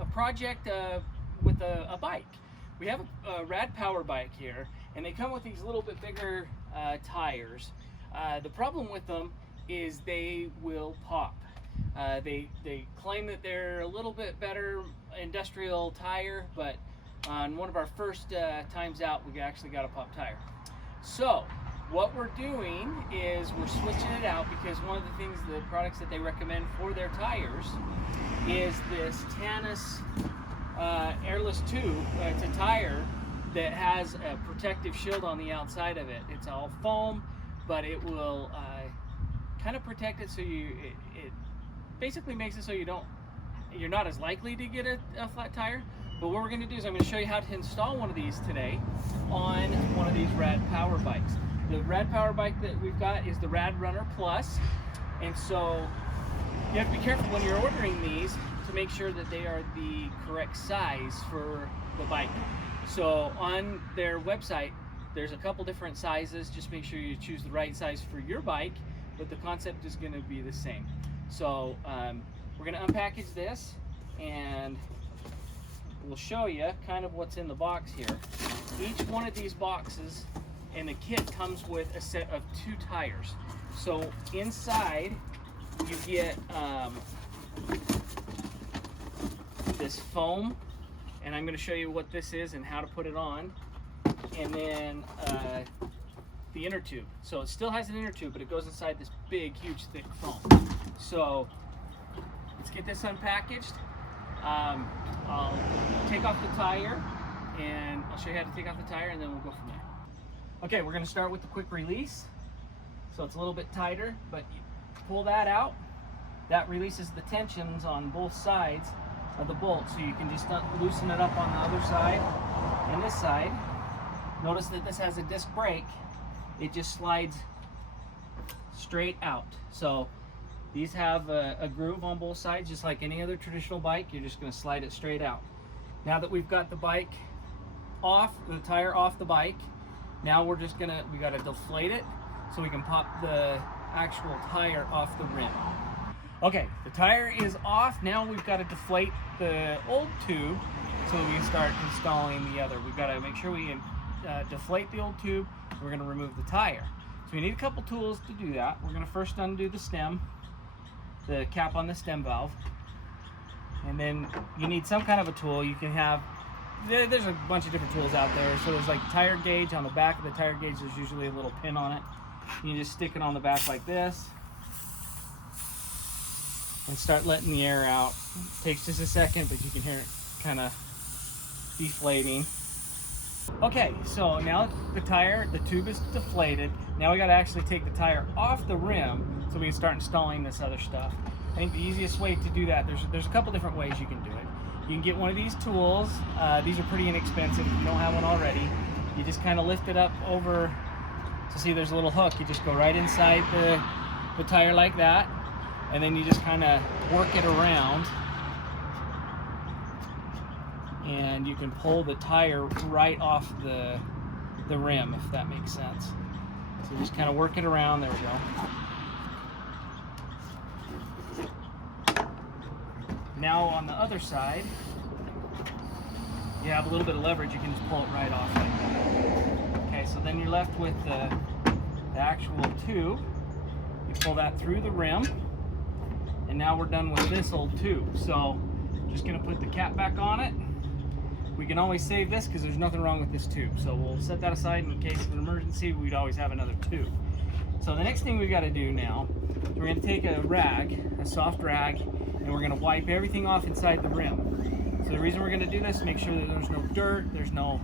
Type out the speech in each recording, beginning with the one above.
a project with a bike. We have a Rad Power bike here, and they come with these little bit bigger tires. The problem with them is they will pop. They claim that they're a little bit better industrial tire, but on one of our first times out, we actually got a pop tire. So what we're doing is we're switching it out, because one of the products that they recommend for their tires is this Tannus airless tube. It's a tire that has a protective shield on the outside of it. It's all foam, but it will kind of protect it, so it basically makes it so you're not as likely to get a flat tire. But what we're going to do is I'm going to show you how to install one of these today on one of these Rad Power bikes. The Rad Power bike that we've got is the Rad Runner Plus, and so you have to be careful when you're ordering these to make sure that they are the correct size for the bike. So on their website, there's a couple different sizes. Just make sure you choose the right size for your bike, but the concept is going to be the same. So we're going to unpackage this, and we'll show you kind of what's in the box here. Each one of these boxes in the kit comes with a set of 2 tires. So inside you get this foam, and I'm going to show you what this is and how to put it on, and then the inner tube. So it still has an inner tube, but it goes inside this big, huge, thick foam. So let's get this unpackaged. I'll take off the tire, and I'll show you how to take off the tire, and then we'll go from there. Okay, we're going to start with the quick release. So it's a little bit tighter, but you pull that out. That releases the tensions on both sides of the bolt, so you can just loosen it up on the other side and this side. Notice that this has a disc brake. It just slides straight out. So these have a groove on both sides, just like any other traditional bike. You're just going to slide it straight out. Now that we've got the bike off, the tire off the bike, now we got to deflate it so we can pop the actual tire off the rim. Okay, the tire is off. Now we've got to deflate the old tube so that we can start installing the other. We've got to make sure we deflate the old tube. We're going to remove the tire. So we need a couple tools to do that. We're going to first undo the stem, the cap on the stem valve, and then you need some kind of a tool. You can have, there's a bunch of different tools out there. So there's like a tire gauge. On the back of the tire gauge, there's usually a little pin on it. You just stick it on the back like this and start letting the air out. It takes just a second, but you can hear it kind of deflating. Okay, so now the tube is deflated. Now we got to actually take the tire off the rim so we can start installing this other stuff. I think the easiest way to do that, there's a couple different ways you can do it. You can get one of these tools. These are pretty inexpensive if you don't have one already. You just kind of lift it up over, so see there's a little hook. You just go right inside the tire like that, and then you just kind of work it around, and you can pull the tire right off the rim, if that makes sense. So just kind of work it around. There we go. Now on the other side, you have a little bit of leverage. You can just pull it right off like that. Okay, so then you're left with the actual tube. You pull that through the rim, and now we're done with this old tube. So just gonna put the cap back on it. We can always save this because there's nothing wrong with this tube. So we'll set that aside in case of an emergency. We'd always have another tube. So the next thing we've got to do now, we're going to take a rag, a soft rag, and we're going to wipe everything off inside the rim. So the reason we're going to do this is make sure that there's no dirt, there's no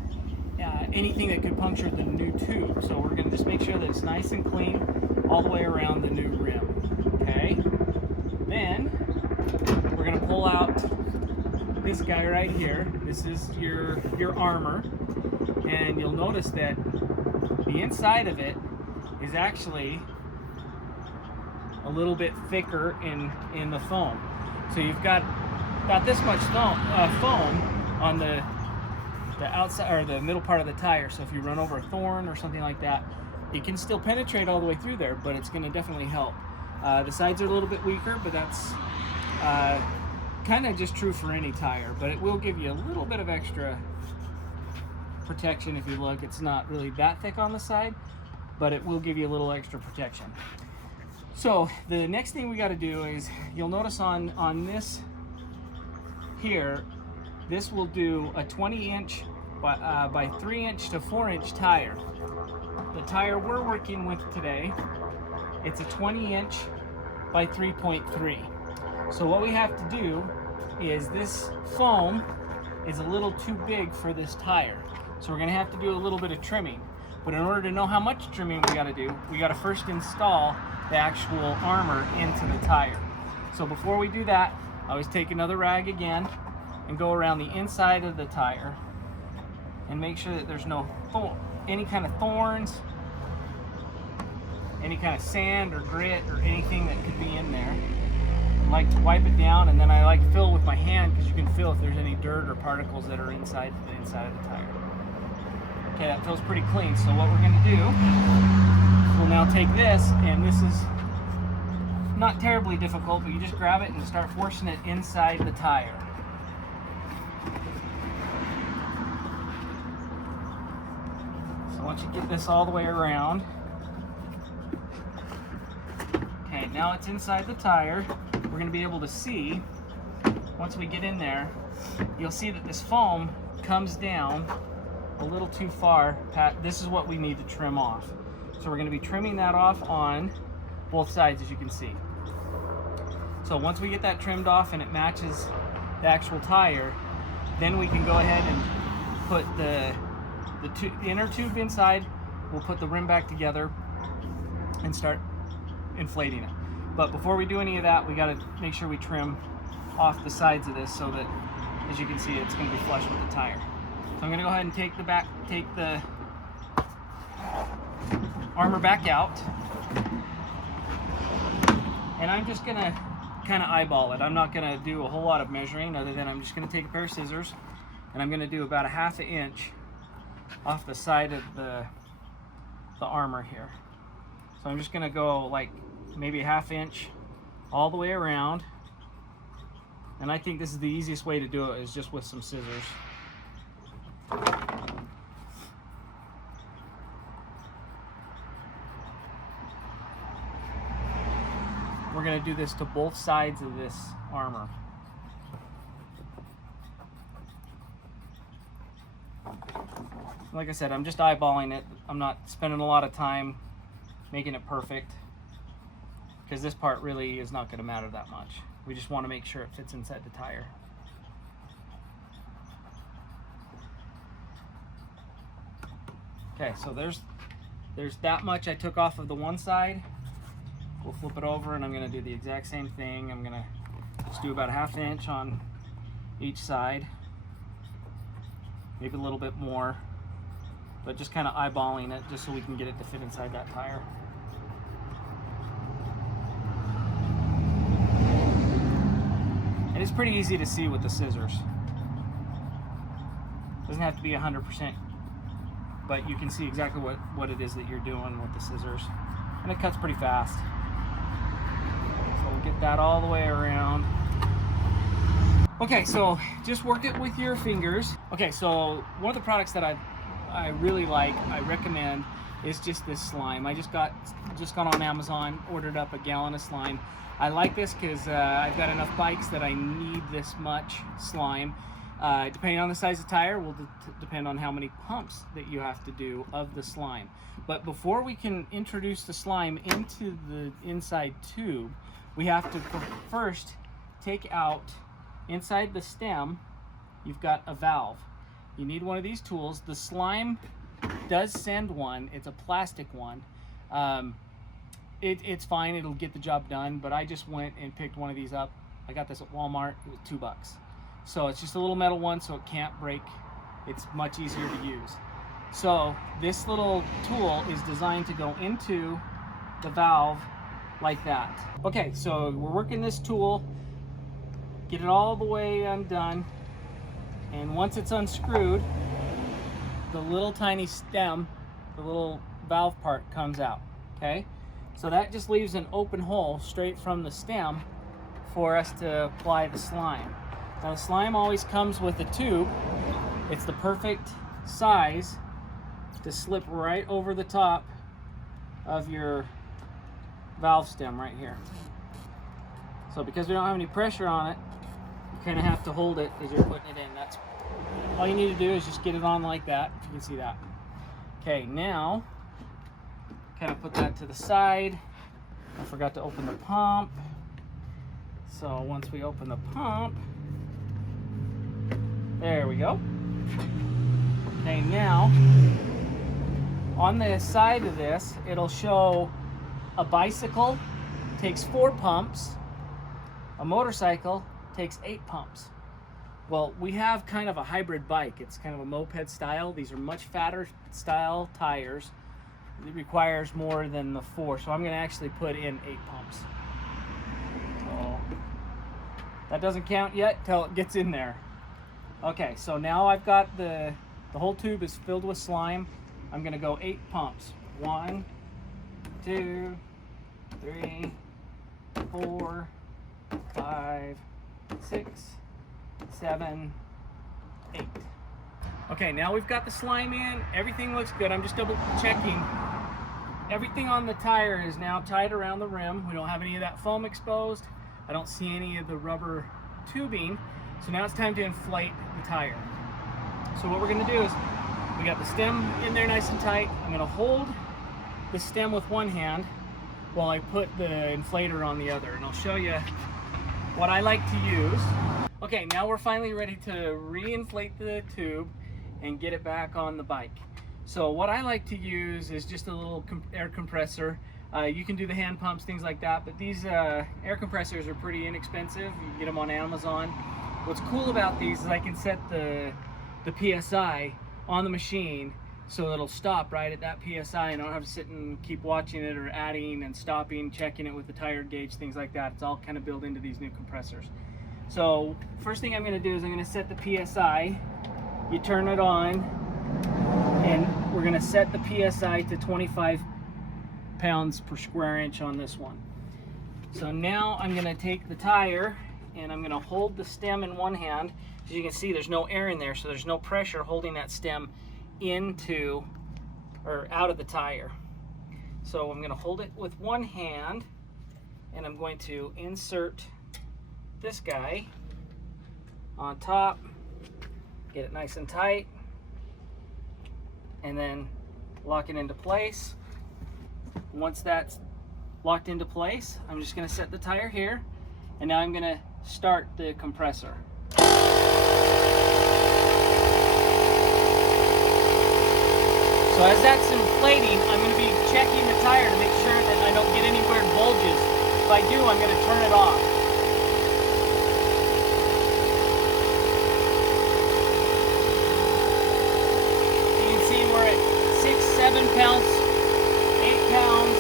anything that could puncture the new tube. So we're going to just make sure that it's nice and clean all the way around the new rim. Okay? Then we're going to pull out this guy right here. This is your armor, and you'll notice that the inside of it is actually a little bit thicker in the foam. So you've got about this much foam on the outside or the middle part of the tire. So if you run over a thorn or something like that, it can still penetrate all the way through there, but it's going to definitely help. The sides are a little bit weaker, but that's kind of just true for any tire, but it will give you a little bit of extra protection. If you look, it's not really that thick on the side, but it will give you a little extra protection. So the next thing we got to do is, you'll notice on this here, this will do a 20-inch by 3-inch to 4-inch tire. The tire we're working with today, it's a 20-inch by 3.3. So what we have to do is, this foam is a little too big for this tire. So we're gonna have to do a little bit of trimming. But in order to know how much trimming we gotta do, we gotta first install the actual armor into the tire. So before we do that, I always take another rag again and go around the inside of the tire and make sure that there's no any kind of thorns, any kind of sand or grit or anything that could be in there. I like to wipe it down, and then I like to fill with my hand, because you can feel if there's any dirt or particles that are inside the inside of the tire. Okay, that feels pretty clean. So what we're going to do, we'll now take this, and this is not terribly difficult, but you just grab it and start forcing it inside the tire. So once you get this all the way around, okay, now it's inside the tire. We're going to be able to see, once we get in there, you'll see that this foam comes down a little too far. This is what we need to trim off. So we're going to be trimming that off on both sides, as you can see. So once we get that trimmed off and it matches the actual tire, then we can go ahead and put the inner tube inside. We'll put the rim back together and start inflating it. But before we do any of that, we got to make sure we trim off the sides of this, so that, as you can see, it's going to be flush with the tire. So I'm going to go ahead and take the armor back out, and I'm just going to kind of eyeball it. I'm not going to do a whole lot of measuring, other than I'm just going to take a pair of scissors, and I'm going to do about a 1/2 inch off the side of the armor here. So I'm just going to go like maybe a 1/2 inch all the way around, and I think this is the easiest way to do it, is just with some scissors. We're going to do this to both sides of this armor. Like I said, I'm just eyeballing it. I'm not spending a lot of time making it perfect, because this part really is not going to matter that much. We just want to make sure it fits inside the tire. Okay, so there's that much I took off of the one side. We'll flip it over, and I'm going to do the exact same thing. I'm going to just do about a 1/2 inch on each side, maybe a little bit more, but just kind of eyeballing it just so we can get it to fit inside that tire. And it's pretty easy to see with the scissors. Doesn't have to be 100%, but you can see exactly what it is that you're doing with the scissors, and it cuts pretty fast. So we'll get that all the way around. Okay, so just work it with your fingers. Okay, so one of the products that I really like, I recommend, is just this slime. I just got on Amazon, ordered up a gallon of slime. I like this because I've got enough bikes that I need this much slime. Depending on the size of the tire will depend on how many pumps that you have to do of the slime. But before we can introduce the slime into the inside tube, we have to first take out, inside the stem, you've got a valve. You need one of these tools. The slime does send one. It's a plastic one. It's fine. It'll get the job done, but I just went and picked one of these up. I got this at Walmart. It was $2. So it's just a little metal one, so it can't break. It's much easier to use. So this little tool is designed to go into the valve like that. Okay, so we're working this tool, get it all the way undone, and once it's unscrewed, the little tiny stem, the little valve part comes out, okay? So that just leaves an open hole straight from the stem for us to apply the slime. Now the slime always comes with a tube. It's the perfect size to slip right over the top of your valve stem right here. So because we don't have any pressure on it, you kind of have to hold it as you're putting it in. That's all you need to do, is just get it on like that, if you can see that. Okay, now kind of put that to the side. I forgot to open the pump. So once we open the pump, there we go. Okay, now on the side of this, it'll show a bicycle takes 4 pumps, a motorcycle takes 8 pumps. Well, we have kind of a hybrid bike. It's kind of a moped style. These are much fatter style tires. It requires more than the 4, so I'm going to actually put in 8 pumps. So that doesn't count yet till it gets in there. Okay, so now I've got the whole tube is filled with slime. I'm going to go 8 pumps. 1, 2, 3, 4, 5, 6, 7, 8. Okay, now we've got the slime in. Everything looks good. I'm just double checking. Everything on the tire is now tied around the rim. We don't have any of that foam exposed. I don't see any of the rubber tubing. So now it's time to inflate the tire. So what we're going to do is, we got the stem in there nice and tight. I'm going to hold the stem with one hand while I put the inflator on the other, and I'll show you what I like to use. Okay, now we're finally ready to re-inflate the tube and get it back on the bike. So what I like to use is just a little air compressor. You can do the hand pumps, things like that, but these air compressors are pretty inexpensive. You can get them on Amazon. What's cool about these is I can set the PSI on the machine so it'll stop right at that PSI, and I don't have to sit and keep watching it or adding and stopping, checking it with the tire gauge, things like that. It's all kind of built into these new compressors. So first thing I'm going to do is I'm going to set the PSI. You turn it on, and we're going to set the PSI to 25 pounds per square inch on this one. So now I'm going to take the tire and I'm going to hold the stem in one hand. As you can see, there's no air in there, so there's no pressure holding that stem into or out of the tire. So I'm going to hold it with one hand, and I'm going to insert this guy on top, get it nice and tight, and then lock it into place. Once that's locked into place, I'm just going to set the tire here, and now I'm going to start the compressor. So as that's inflating, I'm going to be checking the tire to make sure that I don't get any weird bulges. If I do, I'm going to turn it off. You can see we're at 6, 7 pounds, 8 pounds.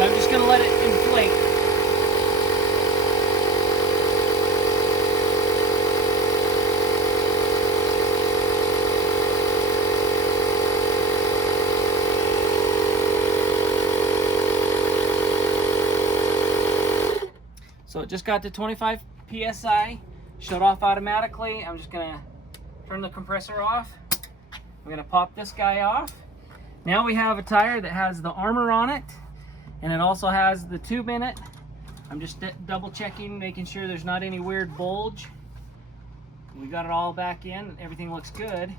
I'm just going to let it inflate. So it just got to 25 PSI, shut off automatically. I'm just going to turn the compressor off. I'm going to pop this guy off. Now we have a tire that has the Armour on it, and it also has the tube in it. I'm just double checking, making sure there's not any weird bulge. We got it all back in, everything looks good.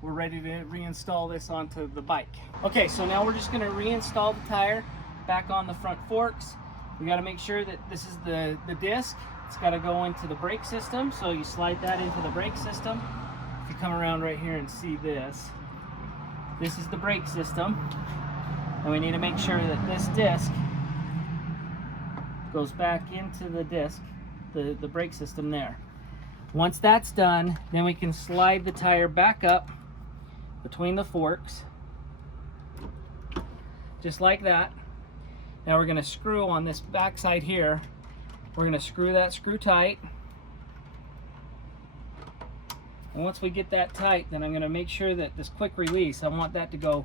We're ready to reinstall this onto the bike. Okay, so now we're just gonna reinstall the tire back on the front forks. We gotta make sure that this is the disc. It's gotta go into the brake system, so you slide that into the brake system. If you come around right here and see this, this is the brake system. And we need to make sure that this disc goes back into the disc, the brake system there. Once that's done, then we can slide the tire back up between the forks just like that. Now we're going to screw on this back side here. We're going to screw that screw tight. And once we get that tight, then I'm going to make sure that this quick release, I want that to go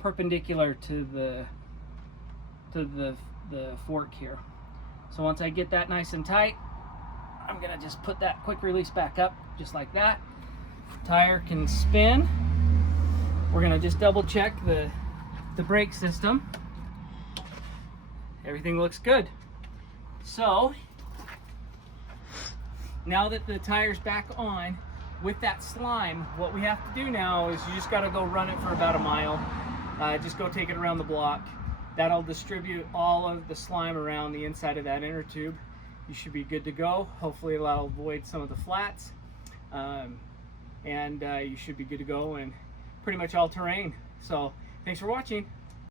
perpendicular to the fork here. So once I get that nice and tight, I'm going to just put that quick release back up just like that. Tire can spin. We're going to just double check the brake system. Everything looks good. So now that the tire's back on with that slime, what we have to do now is you just got to go run it for about a mile. Just go take it around the block. That'll distribute all of the slime around the inside of that inner tube. You should be good to go. Hopefully it'll avoid some of the flats. And you should be good to go in pretty much all terrain. So thanks for watching.